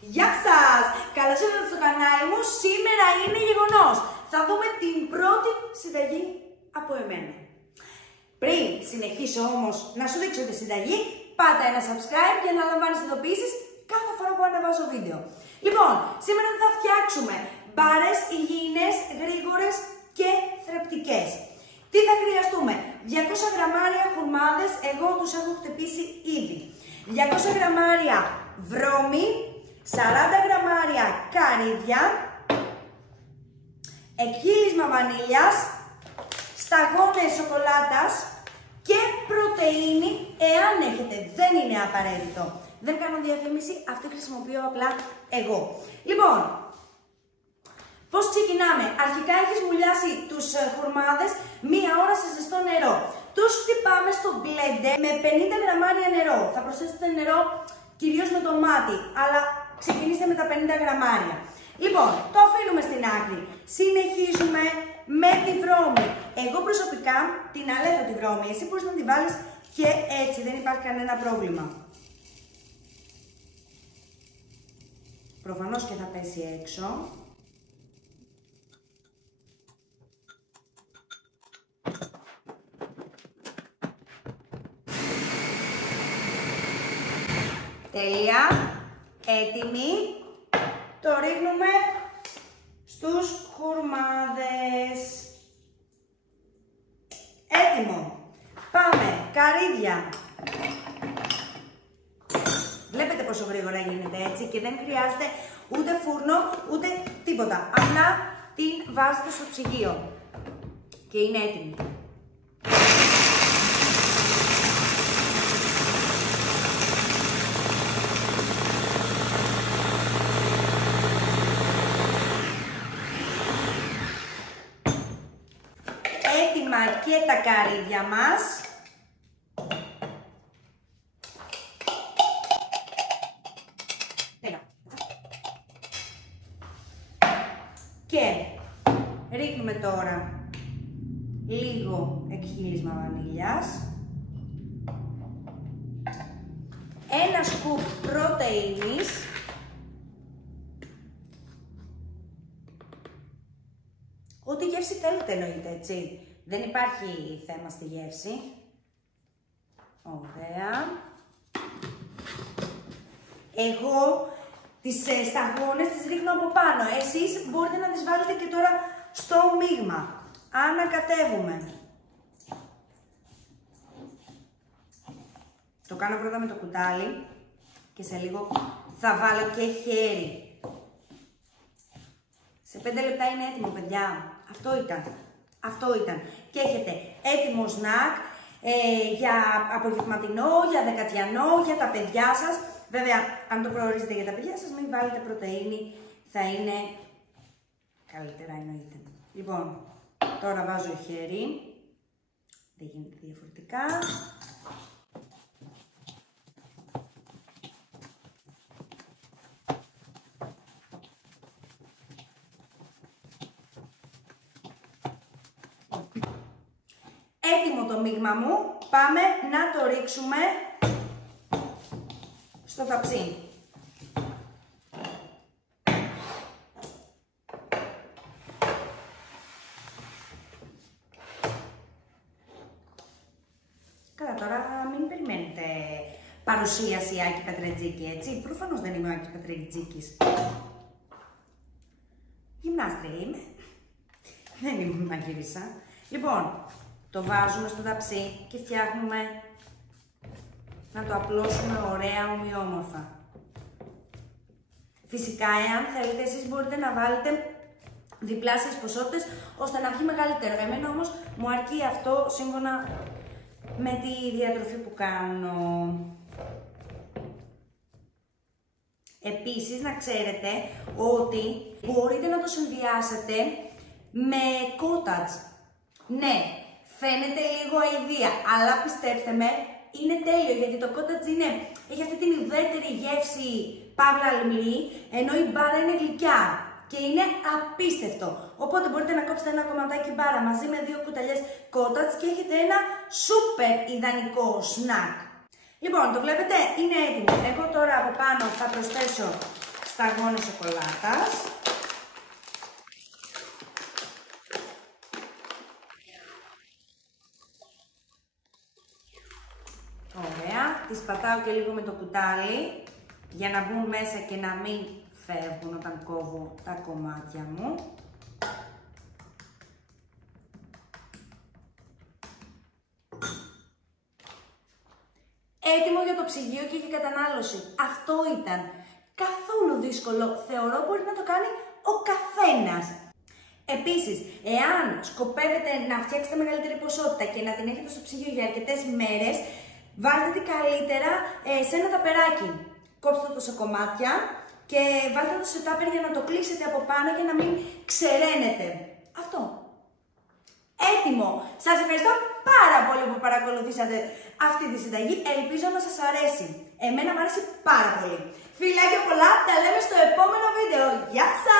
Γεια σας! Καλώς ήρθατε στο κανάλι μου. Σήμερα είναι γεγονός. Θα δούμε την πρώτη συνταγή από εμένα. Πριν συνεχίσω όμως να σου δείξω τη συνταγή, πάτα ένα subscribe για να λαμβάνεις ειδοποιήσεις κάθε φορά που ανεβάζω βίντεο. Λοιπόν, σήμερα θα φτιάξουμε μπάρες υγιεινές, γρήγορες και θρεπτικές. Τι θα χρειαστούμε? 200 γραμμάρια χουρμάδες, εγώ τους έχω χτυπήσει ήδη. 200 γραμμάρια βρώμη, 40 γραμμάρια καρύδια, εκχύλισμα βανίλιας, σταγόνες σοκολάτας και πρωτεΐνη, εάν έχετε. Δεν είναι απαραίτητο. Δεν κάνω διαφήμιση, αυτή χρησιμοποιώ απλά εγώ. Λοιπόν, πώς ξεκινάμε? Αρχικά έχεις μουλιάσει τους χουρμάδες μία ώρα σε ζεστό νερό. Τους χτυπάμε στο blender με 50 γραμμάρια νερό. Θα προσθέσετε νερό κυρίως με το μάτι, αλλά ξεκινήστε με τα 50 γραμμάρια. Λοιπόν, το αφήνουμε στην άκρη. Συνεχίζουμε με τη βρώμη. Εγώ προσωπικά την αλέγω τη βρώμη. Εσύ μπορείς να τη βάλεις και έτσι, δεν υπάρχει κανένα πρόβλημα. Προφανώς και θα πέσει έξω. Τέλεια, έτοιμη. Το ρίχνουμε στους χουρμάδες. Έτοιμο. Πάμε, καρύδια. Βλέπετε πόσο γρήγορα γίνεται έτσι και δεν χρειάζεται ούτε φούρνο ούτε τίποτα. Απλά την βάζετε στο ψυγείο και είναι έτοιμη. Έτοιμα και τα καρύδια μας. Και ρίχνουμε τώρα λίγο εκχύλισμα βανίλιας, ένα σκουπ πρωτεΐνης, ό,τι γεύση θέλετε εννοείται, έτσι. Δεν υπάρχει θέμα στη γεύση. Ωραία. Εγώ τις σταγόνες τις ρίχνω από πάνω. Εσείς μπορείτε να τις βάλετε και τώρα στο μείγμα. Ανακατεύουμε. Το κάνω πρώτα με το κουτάλι και σε λίγο θα βάλω και χέρι. Σε 5 λεπτά είναι έτοιμο, παιδιά. Αυτό ήταν. Και έχετε έτοιμο σνακ για απογευματινό, για δεκατιανό, για τα παιδιά σας. Βέβαια, αν το προορίζετε για τα παιδιά σας, μην βάλετε πρωτεΐνη, θα είναι καλύτερα εννοείται. Λοιπόν, τώρα βάζω χέρι, δεν γίνεται διαφορετικά. Έτοιμο το μείγμα μου, πάμε να το ρίξουμε στο ταψί. Καλά, τώρα μην περιμένετε παρουσίαση Άκη Πετρετζίκη, έτσι. Προφανώς δεν είμαι ο Άκης Πετρετζίκης. Γυμνάστρια είμαι. Δεν είμαι μαγείρισα. Λοιπόν, το βάζουμε στο ταψί και φτιάχνουμε να το απλώσουμε ωραία, ομοιόμορφα. Φυσικά, εάν θέλετε, εσείς μπορείτε να βάλετε διπλάσιες ποσότητες, ώστε να βγει μεγαλύτερο. Εμένα όμως μου αρκεί αυτό σύμφωνα με τη διατροφή που κάνω. Επίσης, να ξέρετε ότι μπορείτε να το συνδυάσετε με cottage. Ναι, φαίνεται λίγο αηδία, αλλά πιστέψτε με, είναι τέλειο, γιατί το cottage έχει αυτή την ουδέτερη γεύση παύλα αλμυρή, ενώ η μπάρα είναι γλυκιά και είναι απίστευτο. Οπότε μπορείτε να κόψετε ένα κομματάκι μπάρα μαζί με 2 κουταλιές cottage και έχετε ένα σούπερ ιδανικό σνακ. Λοιπόν, το βλέπετε, είναι έτοιμο. Εγώ τώρα από πάνω θα προσθέσω σταγόνες σοκολάτας. Ωραία, τις πατάω και λίγο με το κουτάλι για να μπουν μέσα και να μην φεύγουν όταν κόβω τα κομμάτια μου. Έτοιμο για το ψυγείο και για κατανάλωση. Αυτό ήταν. Καθόλου δύσκολο, θεωρώ μπορεί να το κάνει ο καθένας. Επίσης, εάν σκοπεύετε να φτιάξετε μεγαλύτερη ποσότητα και να την έχετε στο ψυγείο για αρκετές μέρες, βάλτε την καλύτερα σε ένα ταπεράκι. Κόψτε το σε κομμάτια και βάλτε το σε τάπερ για να το κλείσετε από πάνω για να μην ξεραίνεται. Αυτό. Έτοιμο! Σας ευχαριστώ πάρα πολύ που παρακολουθήσατε αυτή τη συνταγή. Ελπίζω να σας αρέσει. Εμένα μου αρέσει πάρα πολύ. Φιλάκια πολλά, τα λέμε στο επόμενο βίντεο. Γεια σας!